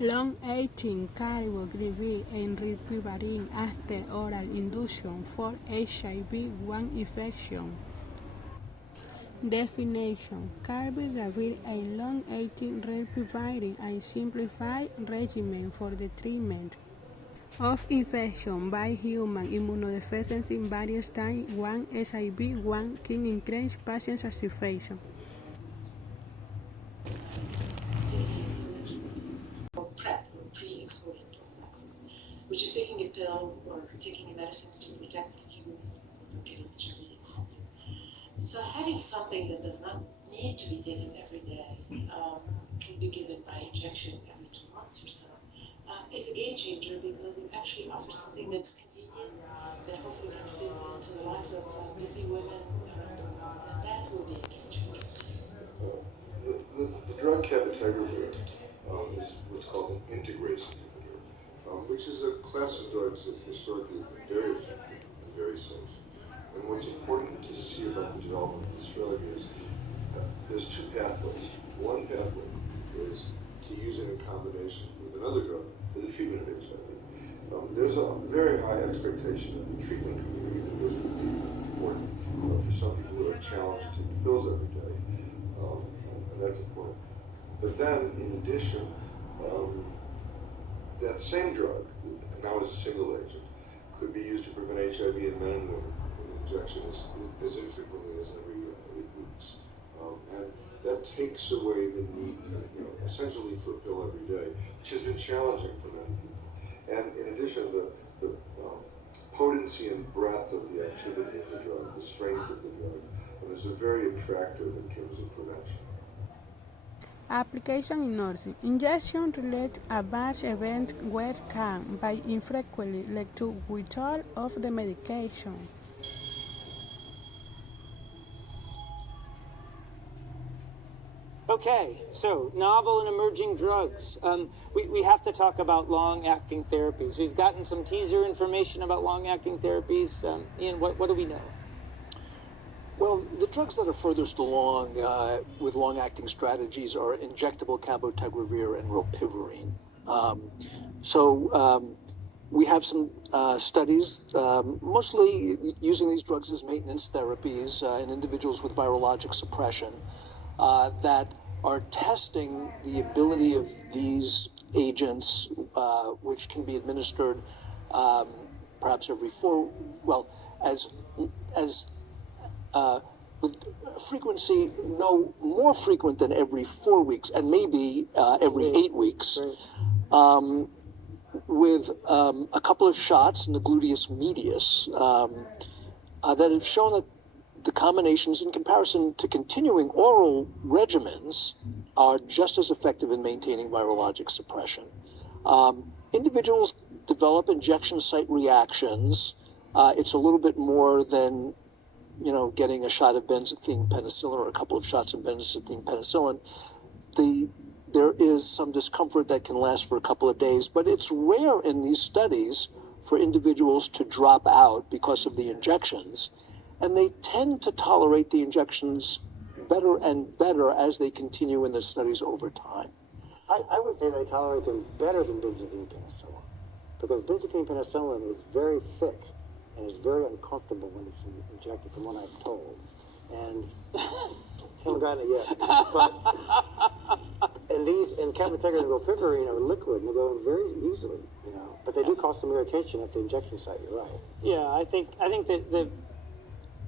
Long-acting Cabotegravir and Rilpivirine after oral induction for HIV-1 infection. Definition: Cabotegravir, a long-acting Rilpivirine, a simplified regimen for the treatment of infection by human immunodeficiency in various types 1 HIV-1 can increase patient satisfaction. PrEP, or pre-exposure prophylaxis, which is taking a pill or taking a medicine to protect the skin from getting HIV infected. So having something that does not need to be taken every day, can be given by injection every 2 months or so, is a game changer because it actually offers something that's convenient, that hopefully can fit into the lives of busy women around the world, and that will be a game changer. The drug cabotegravir is what's called an integrase inhibitor, which is a class of drugs that historically have been very effective and very safe. And what's important to see about the development of this drug is there's two pathways. One pathway is to use it in combination with another drug for the treatment of HIV. There's a very high expectation of the treatment community that this would be important for some people who are challenged to take pills every day, and that's important. But then, in addition, that same drug, now as a single agent, could be used to prevent HIV in men and women with injection as infrequently as every 8 weeks. And that takes away the need, essentially for a pill every day, which has been challenging for many people. And in addition, the potency and breadth of the activity of the drug, the strength of the drug, is very attractive in terms of prevention. Application in nursing. Injection-related adverse events were can by infrequently lead to withdrawal of the medication. Okay, so novel and emerging drugs. We have to talk about long-acting therapies. We've gotten some teaser information about long-acting therapies. Ian, what do we know? Well, the drugs that are furthest along with long-acting strategies are injectable cabotegravir and rilpivirine. We have some studies, mostly using these drugs as maintenance therapies in individuals with virologic suppression, that are testing the ability of these agents, which can be administered perhaps every with frequency no more frequent than every 4 weeks, and maybe every 8 weeks, with a couple of shots in the gluteus medius that have shown that the combinations, in comparison to continuing oral regimens, are just as effective in maintaining virologic suppression. Individuals develop injection site reactions. It's a little bit more than getting a shot of benzathine penicillin or a couple of shots of benzathine penicillin. There is some discomfort that can last for a couple of days, but it's rare in these studies for individuals to drop out because of the injections, and they tend to tolerate the injections better and better as they continue in the studies over time. I would say they tolerate them better than benzathine penicillin, because benzathine penicillin is very thick and is very uncomfortable when it's injected, from what I'm told. And haven't gotten it yet. But and cabotegravir and rilpivirine are liquid and they go in very easily, But they do cause some irritation at the injection site. You're right. Yeah, I think that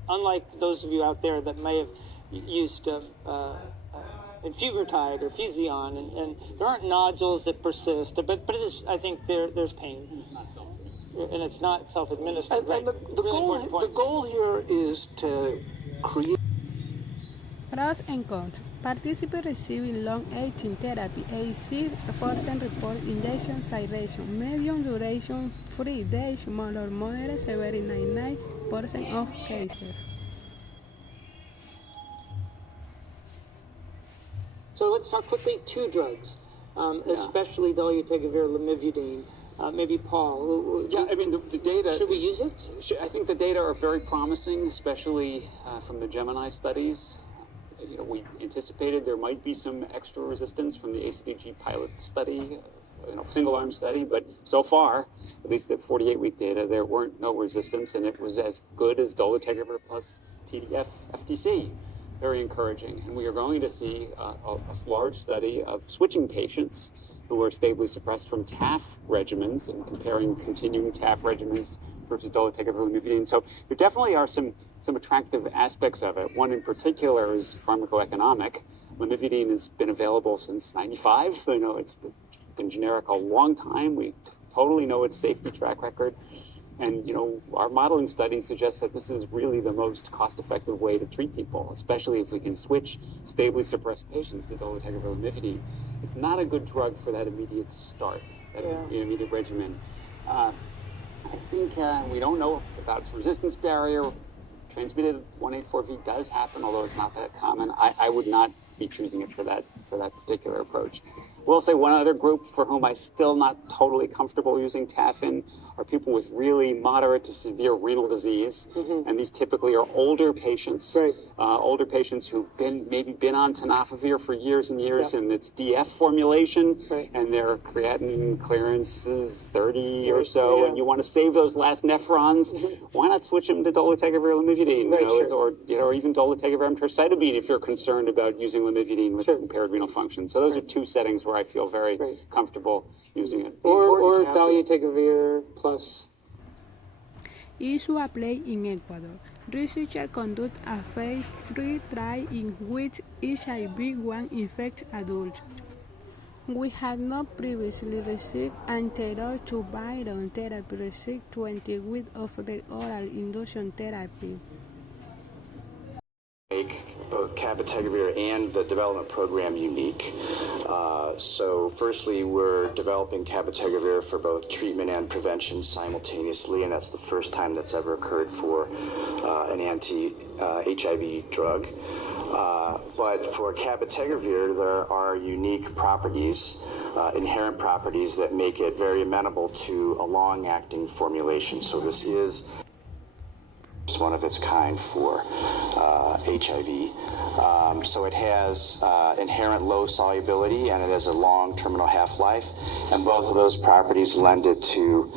unlike those of you out there that may have used Infuvritide or Fusion, and there aren't nodules that persist, but it is, I think there's pain. And it's not self-administered. And the goal here is to create. Pros and cons. Participants receiving long-acting therapy, 86% report injection site reaction, medium duration 3 days, mild or moderate severity 99% of cases. So let's talk quickly two drugs, especially dolutegravir, lamivudine. Maybe Paul. Yeah, I mean the data. Should we use it? I think the data are very promising, especially from the Gemini studies. We anticipated there might be some extra resistance from the ACDG pilot study single-arm study, but so far, at least the 48-week data, there weren't no resistance, and it was as good as dolutegravir plus TDF FTC. Very encouraging. And we are going to see a large study of switching patients who are stably suppressed from TAF regimens and comparing continuing TAF regimens versus dolutegravir lamivudine. So there definitely are some attractive aspects of it. One in particular is pharmacoeconomic. Lamivudine has been available since '95. It's been generic a long time. We totally know its safety track record. And, our modeling studies suggest that this is really the most cost-effective way to treat people, especially if we can switch stably suppressed patients to dolutegravir lamivudine. It's not a good drug for that immediate start, that immediate regimen. I think we don't know about its resistance barrier. Transmitted 184V does happen, although it's not that common. I would not be choosing it for that particular approach. We'll say one other group for whom I'm still not totally comfortable using TAFN are people with really moderate to severe renal disease. And these typically are older patients, older patients who've maybe been on tenofovir for years and years, and it's DF formulation, and their creatinine clearance is 30 or so, and you want to save those last nephrons. Why not switch them to dolutegravir lamivudine, or even dolutegravir emtricitabine if you're concerned about using lamivudine with impaired renal function. So those are two settings where I feel very comfortable using it. Or dolutegravir plus. Issue applied in Ecuador. Researchers conduct a phase 3 trial in which HIV-1 infected adults. We had not previously received antiretroviral therapy, received 20 weeks of the oral induction therapy. Make both cabotegravir and the development program unique. So firstly, we're developing cabotegravir for both treatment and prevention simultaneously, and that's the first time that's ever occurred for an anti-HIV drug. But for cabotegravir, there are unique properties, inherent properties that make it very amenable to a long-acting formulation. So this is one of its kind for HIV. So it has inherent low solubility, and it has a long terminal half-life, and both of those properties lend it to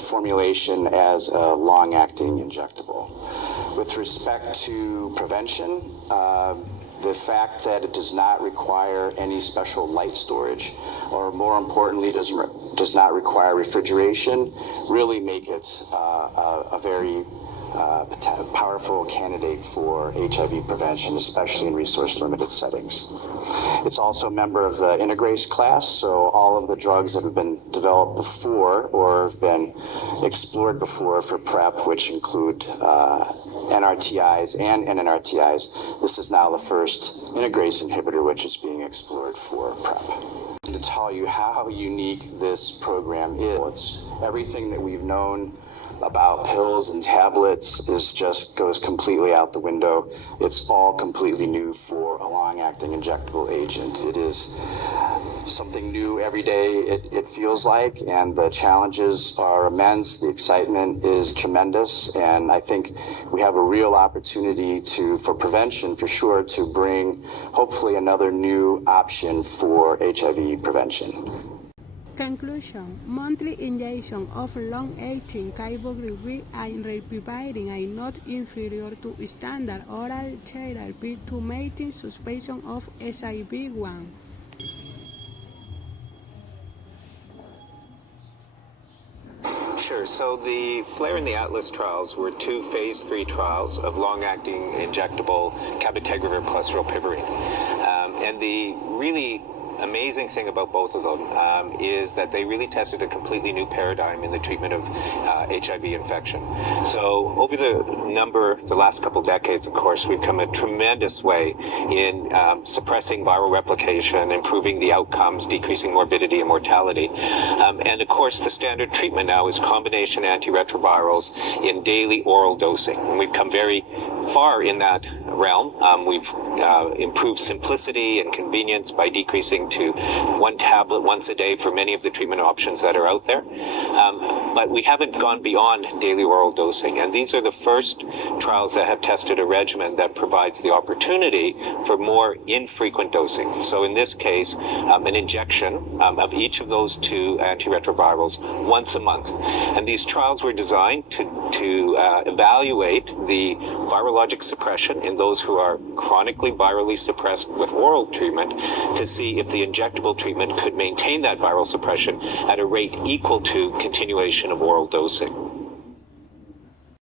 formulation as a long-acting injectable. With respect to prevention, the fact that it does not require any special light storage, or more importantly, does not require refrigeration, really make it a very powerful candidate for HIV prevention, especially in resource-limited settings. It's also a member of the integrase class, so all of the drugs that have been developed before or have been explored before for PrEP, which include NRTIs and NNRTIs, this is now the first integrase inhibitor which is being explored for PrEP. To tell you how unique this program is, it's everything that we've known about pills and tablets goes completely out the window. It's all completely new for a long-acting injectable agent. It is something new every day, it feels like, and the challenges are immense. The excitement is tremendous, and I think we have a real opportunity for prevention, for sure, to bring hopefully another new option for HIV prevention. Conclusion: monthly injection of long-acting Cabotegravir and Rilpivirine are not inferior to standard oral therapy to maintain suspension of HIV-1. Sure. So the FLAIR and the ATLAS trials were two phase 3 trials of long-acting injectable cabotegravir plus rilpivirine. And the really amazing thing about both of them is that they really tested a completely new paradigm in the treatment of HIV infection. So over the last couple decades, of course, we've come a tremendous way in suppressing viral replication, improving the outcomes, decreasing morbidity and mortality. And of course, the standard treatment now is combination antiretrovirals in daily oral dosing. And we've come very, far in that realm. We've improved simplicity and convenience by decreasing to 1 tablet once a day for many of the treatment options that are out there. But we haven't gone beyond daily oral dosing. And these are the first trials that have tested a regimen that provides the opportunity for more infrequent dosing. So in this case, an injection of each of those 2 antiretrovirals once a month. And these trials were designed to evaluate the virologic suppression in those who are chronically virally suppressed with oral treatment to see if the injectable treatment could maintain that viral suppression at a rate equal to continuation of oral dosing.